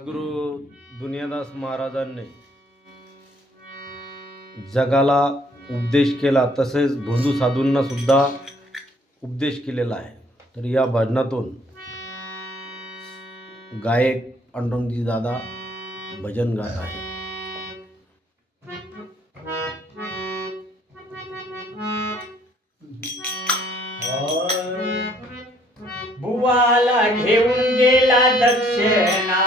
सद्गुरू दुनियादास महाराजांनी जगाला उपदेश केला तसेच भोंदू साधूंना सुद्धा उपदेश केलेला आहे. तर या भजनातून गायक अंडोंगजी दादा भजन गाय आहे बुवाला घेऊन गेला दक्षिणा.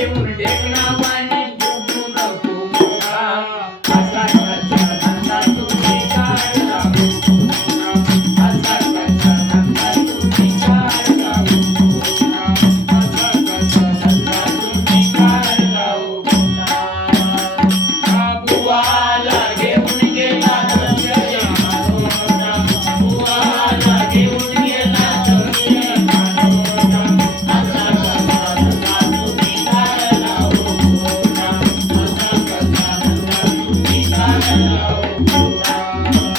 దేవుని డేకనామా Thank you.